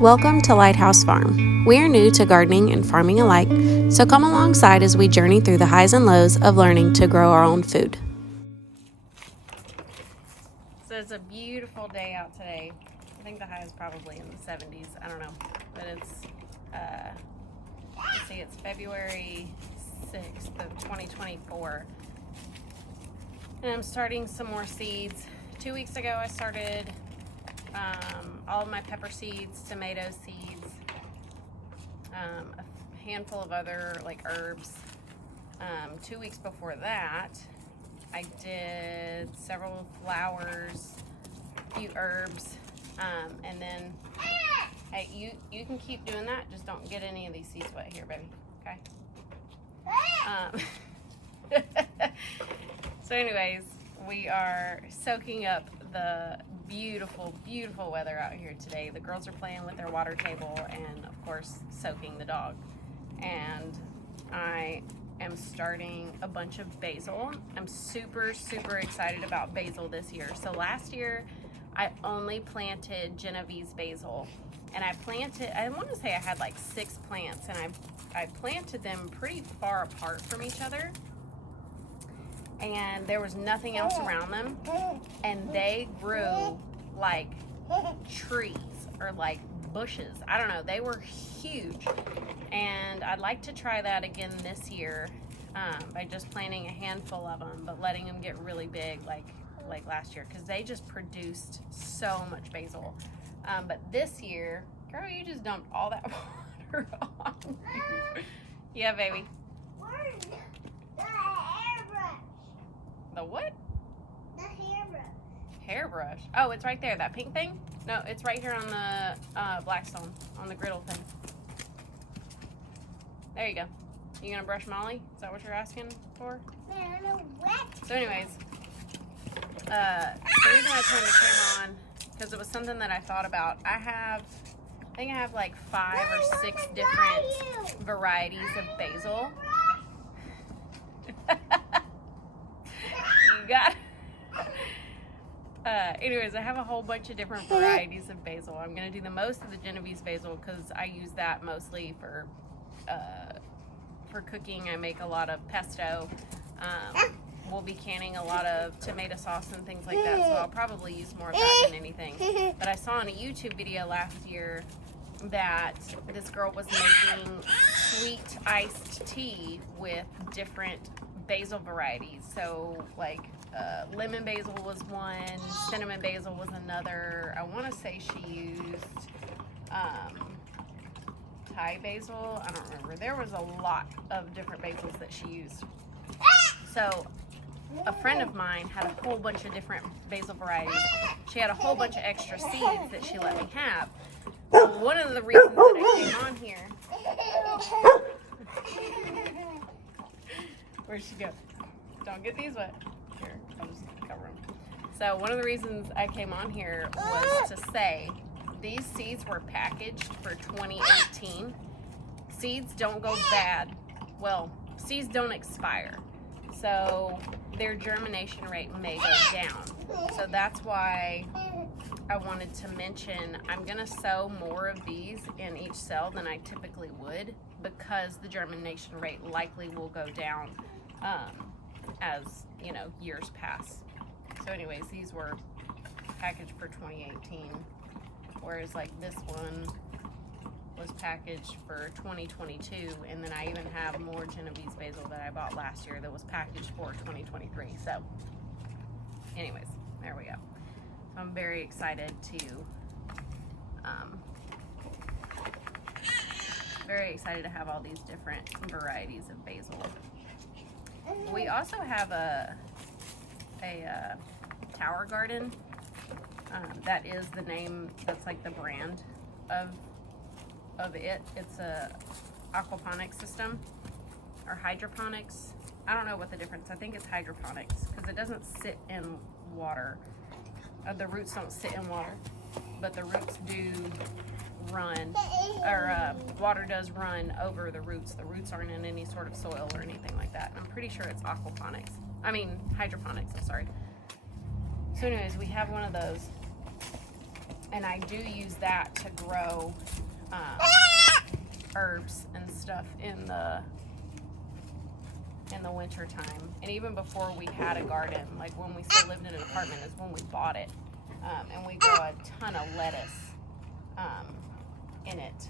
Welcome to Lighthouse Farm. We are new to gardening and farming alike, so come alongside as we journey through the highs and lows of learning to grow our own food. So it's a beautiful day out today. I think the high is probably in the 70s. I don't know, but it's, let's see, it's February 6th of 2024. And I'm starting some more seeds. 2 weeks ago I started all of my pepper seeds, tomato seeds, a handful of other like herbs. 2 weeks before that I did several flowers, a few herbs, and then hey, you can keep doing that, just don't get any of these seeds wet here, baby, okay? So anyways, we are soaking up the beautiful, beautiful weather out here today. The girls are playing with their water table and of course soaking the dog. And I am starting a bunch of basil. I'm super, super excited about basil this year. So last year I only planted Genovese basil, and I want to say I had like 6 plants, and I planted them pretty far apart from each other. And there was nothing else around them, and they grew like trees or like bushes. I don't know, they were huge, and I'd like to try that again this year by just planting a handful of them, but letting them get really big like last year, because they just produced so much basil. But this year, girl, you just dumped all that water on you. Yeah, baby. The what? The hairbrush. Hairbrush. Oh, it's right there. That pink thing? No, it's right here on the Blackstone, on the griddle thing. There you go. You gonna brush Molly? Is that what you're asking for? No, what? So anyways, the reason I turned the camera on, because it was something that I thought about. I think I have like 5 or 6 different varieties of basil. Got anyways, I have a whole bunch of different varieties of basil. I'm going to do the most of the Genovese basil because I use that mostly for cooking. I make a lot of pesto. We'll be canning a lot of tomato sauce and things like that, so I'll probably use more of that than anything. But I saw in a YouTube video last year that this girl was making sweet iced tea with different basil varieties. So like lemon basil was one, cinnamon basil was another. I want to say she used Thai basil. I don't remember. There was a lot of different basils that she used. So a friend of mine had a whole bunch of different basil varieties. She had a whole bunch of extra seeds that she let me have. So one of the reasons that I came on here. Where'd she go? Don't get these wet. Here, I'll just cover them. So one of the reasons I came on here was to say these seeds were packaged for 2018. Seeds don't go bad. Well, seeds don't expire. So their germination rate may go down. So that's why I wanted to mention I'm going to sow more of these in each cell than I typically would, because the germination rate likely will go down as you know, years pass. So anyways, these were packaged for 2018, whereas like this one was packaged for 2022, and then I even have more Genovese basil that I bought last year that was packaged for 2023. So anyways, there we go. So I'm very excited to have all these different varieties of basil. We also have a tower garden. That is the name, that's like the brand of it. It's a aquaponics system or hydroponics. I don't know what the difference. I think it's hydroponics because it doesn't sit in water. The roots don't sit in water, but the roots do run, or water does run over the roots. The roots aren't in any sort of soil or anything like that. I'm pretty sure it's aquaponics. I mean hydroponics, I'm sorry. So anyways, we have one of those, and I do use that to grow stuff in the winter time, and even before we had a garden, like when we still lived in an apartment is when we bought it. And we grow a ton of lettuce in it.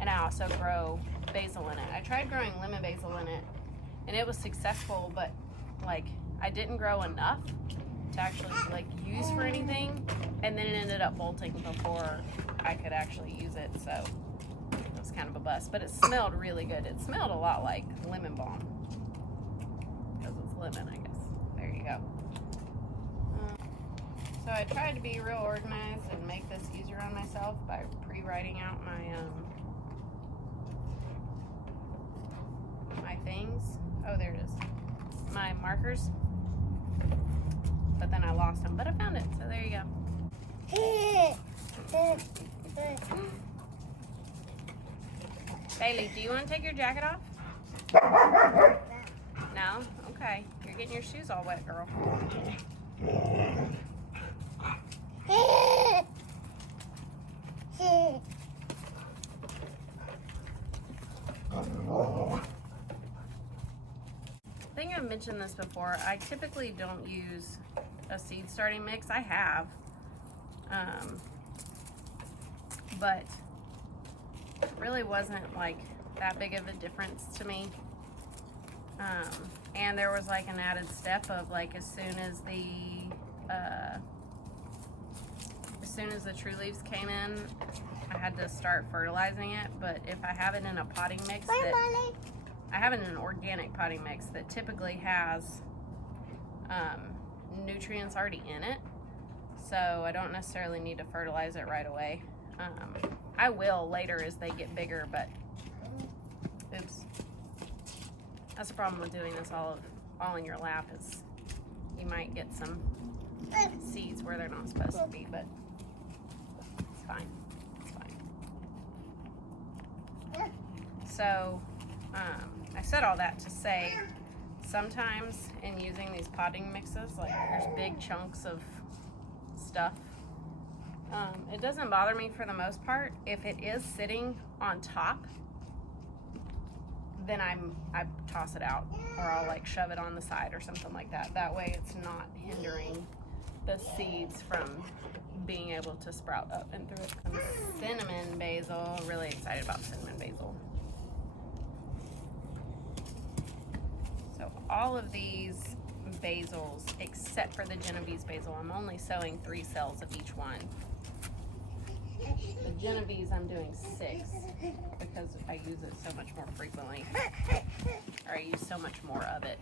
And I also grow basil in it. I tried growing lemon basil in it, and it was successful, but like I didn't grow enough to actually like use for anything, and then it ended up bolting before I could actually use it, so it was kind of a bust. But it smelled really good. It smelled a lot like lemon balm because it's lemon, I guess. There you go. So I tried to be real organized and make this easier on myself by pre-writing out my my things. Oh, there it is. My markers. But then I lost them, but I found it, so there you go. Bailey, do you want to take your jacket off? No? Okay. You're getting your shoes all wet, girl. I think I've mentioned this before. I typically don't use a seed starting mix. I have. But it really wasn't like that big of a difference to me. And there was like an added step of like as soon as the true leaves came in, I had to start fertilizing it. But if I have it in a potting mix I have it in an organic potting mix that typically has nutrients already in it, so I don't necessarily need to fertilize it right away. I will later as they get bigger, but oops. That's the problem with doing this all in your lap is you might get some seeds where they're not supposed to be, but it's fine. It's fine. So I said all that to say sometimes in using these potting mixes, like there's big chunks of stuff. It doesn't bother me for the most part. If it is sitting on top, then I toss it out, or I'll like shove it on the side or something like that. That way it's not hindering the seeds from being able to sprout up and through it. Some cinnamon basil, really excited about cinnamon basil. So all of these basils, except for the Genovese basil, I'm only sowing 3 cells of each one. The Genovese I'm doing 6 because I use it so much more frequently, or I use so much more of it.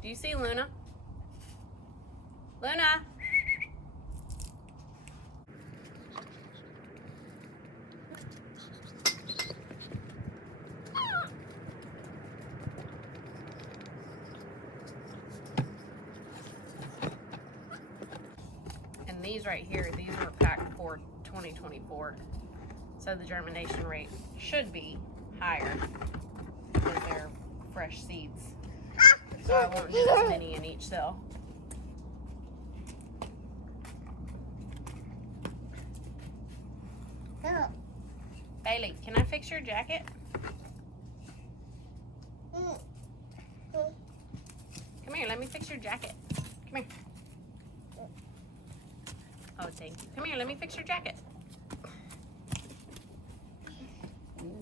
Do you see Luna? Luna! And these right here, these were packed for 2024. So the germination rate should be higher because they're fresh seeds. So I won't need as many in each cell. Bailey, can I fix your jacket? Come here, let me fix your jacket. Come here. Oh, thank you. Come here, let me fix your jacket.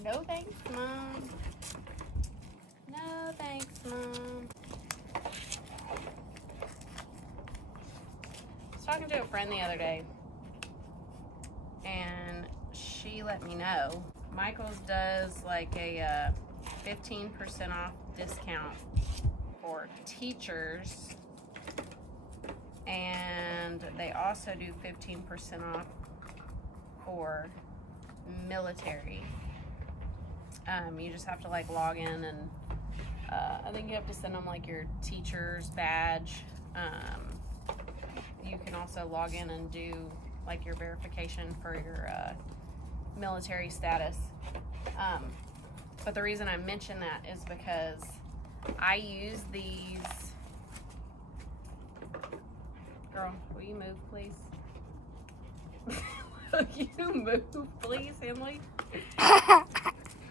No thanks, Mom. No thanks, Mom. I was talking to a friend the other day, and she let me know Michael's does like a 15% off discount for teachers, and they also do 15% off for military. You just have to like log in, and I think you have to send them like your teacher's badge. You can also log in and do like your verification for your military status. But the reason I mention that is because I use these. Girl, will you move, please? You move, please, Emily.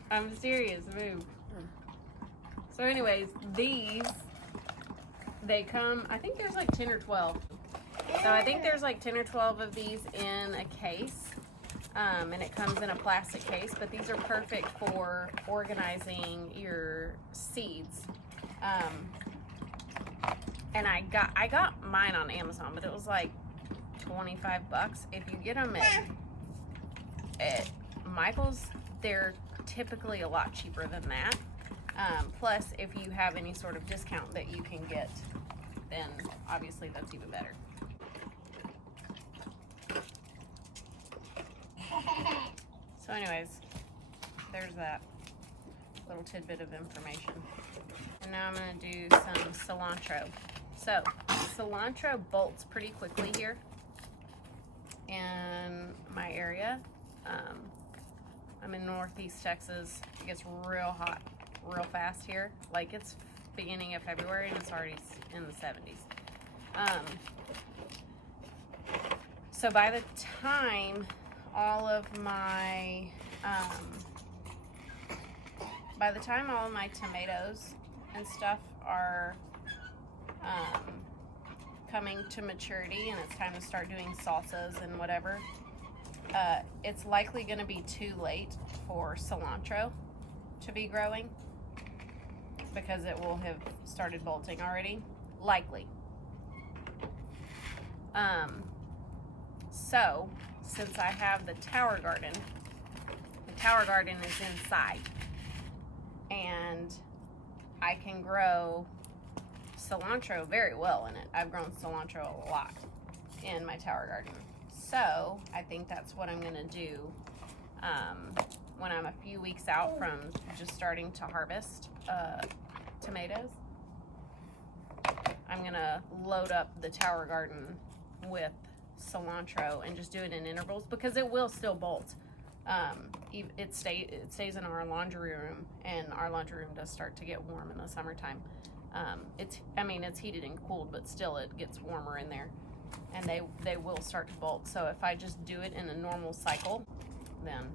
I'm serious, move. So anyways, these, they come, I think there's like 10 or 12. So I think there's like 10 or 12 of these in a case. And it comes in a plastic case, but these are perfect for organizing your seeds. And I got mine on Amazon, but it was like $25. If you get them at Michael's, they're typically a lot cheaper than that. Plus, if you have any sort of discount that you can get, then obviously that's even better. So anyways, there's that little tidbit of information. And now I'm going to do some cilantro. So cilantro bolts pretty quickly here in my area. I'm in Northeast Texas. It gets real hot real fast here. Like, it's beginning of February and it's already in the 70s. So by the time all of my tomatoes and stuff are coming to maturity and it's time to start doing salsas and whatever, it's likely going to be too late for cilantro to be growing because it will have started bolting already, likely. So since I have the tower garden is inside, and I can grow cilantro very well in it. I've grown cilantro a lot in my tower garden. So I think that's what I'm gonna do when I'm a few weeks out from just starting to harvest tomatoes. I'm gonna load up the tower garden with cilantro and just do it in intervals because it will still bolt. It stays in our laundry room, and our laundry room does start to get warm in the summertime. It's heated and cooled, but still it gets warmer in there, and they will start to bolt. So if I just do it in a normal cycle, then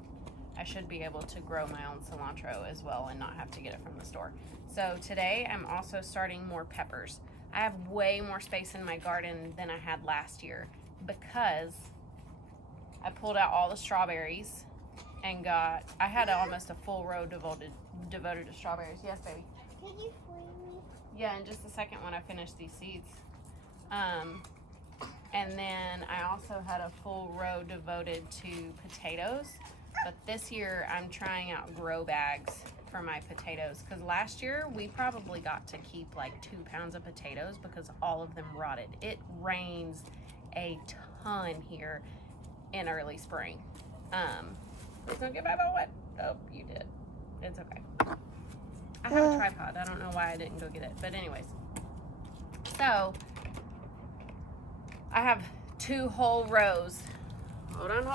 I should be able to grow my own cilantro as well and not have to get it from the store. So today I'm also starting more peppers. I have way more space in my garden than I had last year because I pulled out all the strawberries and I had almost a full row devoted to strawberries. Yes, baby. Could you feed me? Yeah, in just a second when I finish these seeds. And then I also had a full row devoted to potatoes. But this year I'm trying out grow bags for my potatoes, because last year we probably got to keep like 2 pounds of potatoes because all of them rotted. It rains a ton here in early spring. Please don't get my bowl wet. Oh, you did. It's okay. I have a tripod. I don't know why I didn't go get it. But anyways. So, I have 2 whole rows. Hold on.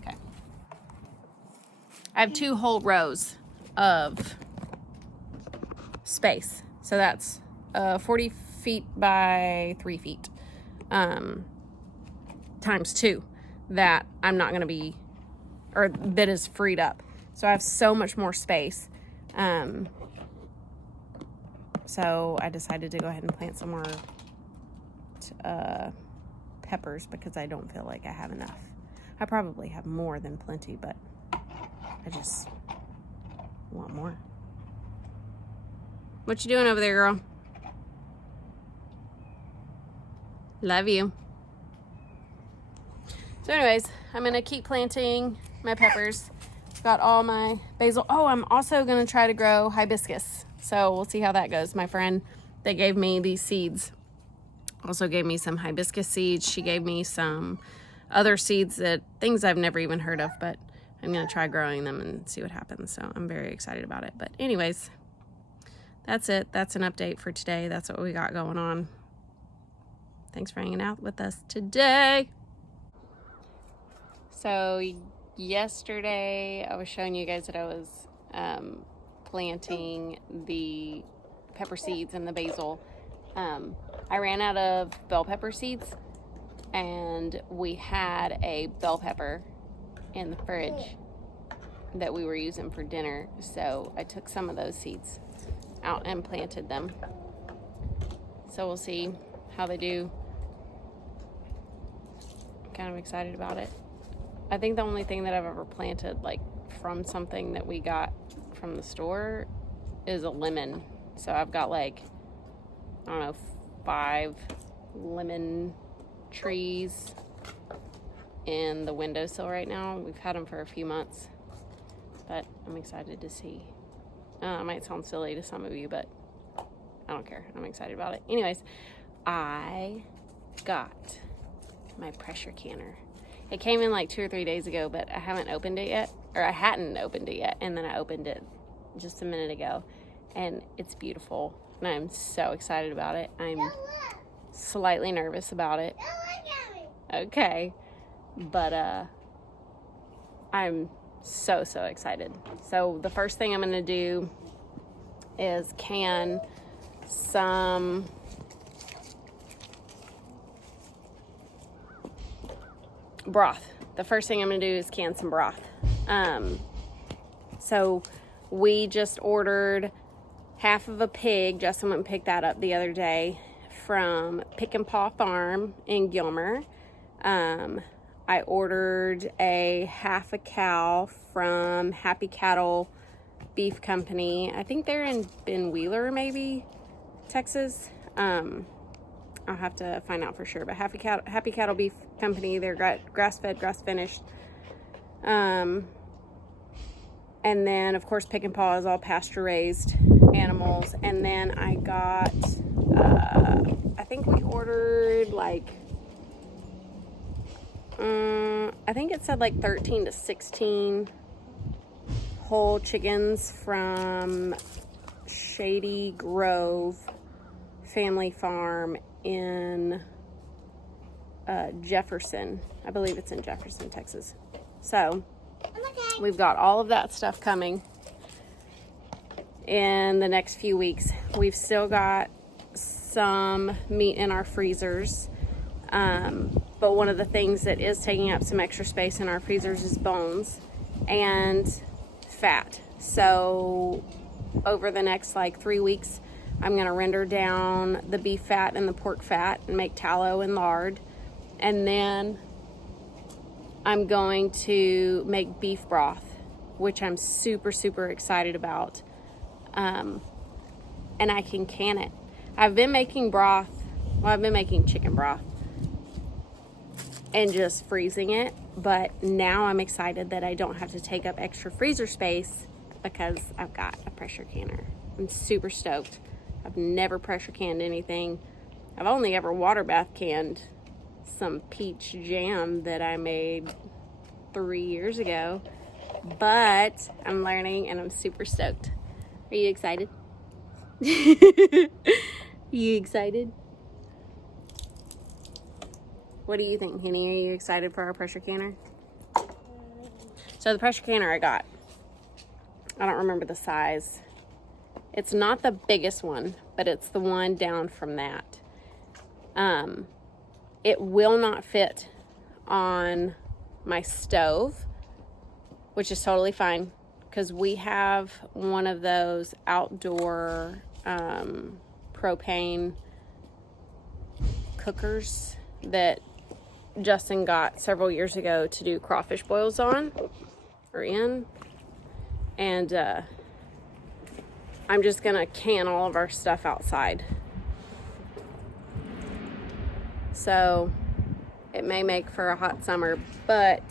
Okay. I have 2 whole rows of space. So that's 40 feet by 3 feet. Times 2 that I'm not going to be, or that is freed up. So I have so much more space. So I decided to go ahead and plant some more peppers because I don't feel like I have enough. I probably have more than plenty, but I just want more. What you doing over there, girl? Love you. So anyways, I'm going to keep planting my peppers. Got all my basil. Oh, I'm also going to try to grow hibiscus. So we'll see how that goes. My friend that gave me these seeds also gave me some hibiscus seeds. She gave me some other seeds, things I've never even heard of, but I'm going to try growing them and see what happens. So I'm very excited about it. But anyways, that's it. That's an update for today. That's what we got going on. Thanks for hanging out with us today. So yesterday I was showing you guys that I was planting the pepper seeds and the basil. I ran out of bell pepper seeds, and we had a bell pepper in the fridge that we were using for dinner, so I took some of those seeds out and planted them. So we'll see how they do. I'm kind of excited about it. I think the only thing that I've ever planted like from something that we got from the store is a lemon. So I've got like, I don't know, 5 lemon trees in the windowsill right now. We've had them for a few months, but I'm excited to see. It might sound silly to some of you, but I don't care. I'm excited about it. Anyways, I got my pressure canner. It came in like 2 or 3 days ago, but I haven't opened it yet, or I hadn't opened it yet, and then I opened it just a minute ago, and it's beautiful, and I'm so excited about it. I'm slightly nervous about it. Okay, but I'm so excited. So the first thing I'm gonna do is can some broth. The first thing I'm gonna do is can some broth. So we just ordered half of a pig. Justin went and picked that up the other day from Pick and Paw Farm in Gilmer. I ordered a half a cow from Happy Cattle Beef Company. I think they're in Wheeler, maybe, Texas. I'll have to find out for sure. But Happy Cattle Beef Company, they're grass-fed, grass-finished. And then, of course, Pick and Paw is all pasture-raised animals. And then I got, I think we ordered like, I think it said like 13 to 16 whole chickens from Shady Grove Family Farm in Jefferson. I believe it's in Jefferson, Texas. So we've got all of that stuff coming in the next few weeks. We've still got some meat in our freezers. But one of the things that is taking up some extra space in our freezers is bones and fat. So over the next like 3 weeks, I'm going to render down the beef fat and the pork fat and make tallow and lard. And then I'm going to make beef broth, which I'm super excited about. And I can it. I've been making broth. Well, I've been making chicken broth and just freezing it. But now I'm excited that I don't have to take up extra freezer space because I've got a pressure canner. I'm super stoked. I've never pressure canned anything. I've only ever water bath canned some peach jam that I made 3 years ago. But I'm learning and I'm super stoked. Are you excited? You excited? What do you think, Henny? Are you excited for our pressure canner? So the pressure canner I got, I don't remember the size. It's not the biggest one, but it's the one down from that. It will not fit on my stove, which is totally fine because we have one of those outdoor propane cookers that Justin got several years ago to do crawfish boils on or in. And I'm just gonna can all of our stuff outside. So it may make for a hot summer, but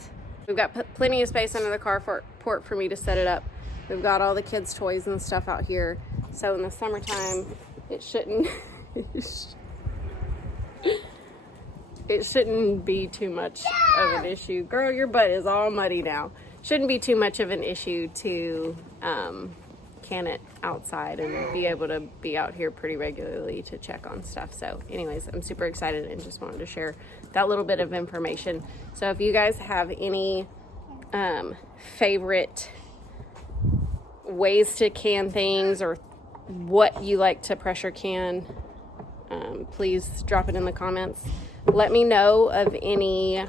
we've got plenty of space under the carport for me to set it up. We've got all the kids' toys and stuff out here. So in the summertime, it shouldn't it shouldn't be too much of an issue. Girl, your butt is all muddy now. Shouldn't be too much of an issue to can it outside and be able to be out here pretty regularly to check on stuff. So anyways, I'm super excited and just wanted to share that little bit of information. So if you guys have any favorite ways to can things or what you like to pressure can, please drop it in the comments. Let me know of any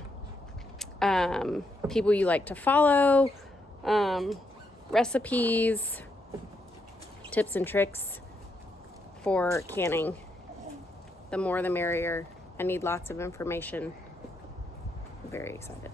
people you like to follow, recipes, tips and tricks for canning. The more the merrier. I need lots of information. I'm very excited.